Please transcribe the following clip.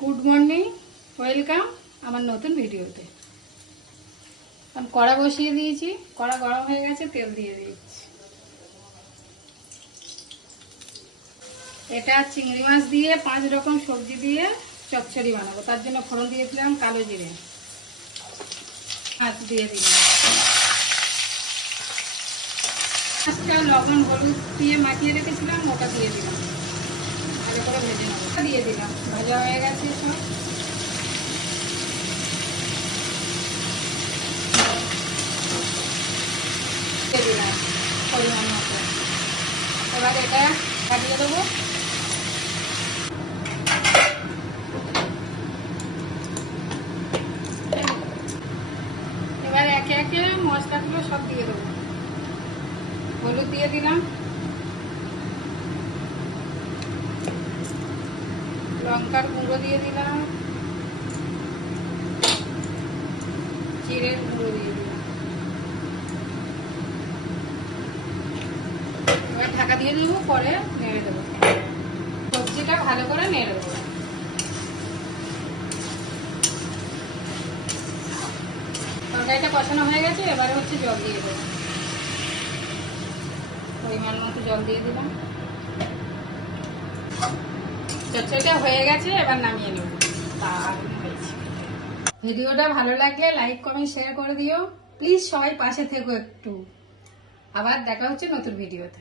Good morning, welcome আমার নতুন ভিডিওতে। আমি কড়া বসিয়ে দিয়েছি, কড়া গরম হয়ে গেছে, তেল দিয়ে দিচ্ছি। এটা চিংড়ি মাছ দিয়ে 5 রকম সবজি দিয়ে চচ্চড়ি বানাবো। তার জন্য ফোড়ন দিয়েছিলাম কালো জিরে, মাছ দিয়ে দিলাম, মাছটা লবণ হলুদ দিয়ে মাখিয়ে রেখেছিলাম, ওটা দিয়ে দিলাম, ভালো করে ভেজে নেবো। দিয়ে দিলাম, ভাজা হয়ে গেছে সব। দিলাম পরিমাণ মতো। এবার এটা কাটিয়ে দেবো। এবার একে একে মশলাগুলো সব দিয়ে দেবো। হলুদ দিয়ে দিলাম, লঙ্কার গুঁড়ো দিয়ে দিলাম, জিরের গুঁড়ো দিয়ে দিলাম। এবার ঢাকা দিয়ে দেবো, পরে নেড়ে দেবো। সবজিটা ভালো করে নেড়ে দেবো। তরকারিটা কষানো হয়ে গেছে, এবারে হচ্ছে জল দিয়ে দেবো। পরিমাণ মতো জল দিয়ে দিলাম। চচ্চড়িটা হয়ে গেছে, এবার নামিয়ে নেব। ভিডিওটা ভালো লাগলে লাইক কমেন্ট শেয়ার করে দিও প্লিজ। সবাই পাশে থেকো একটু। আবার দেখা হচ্ছে নতুন ভিডিওতে।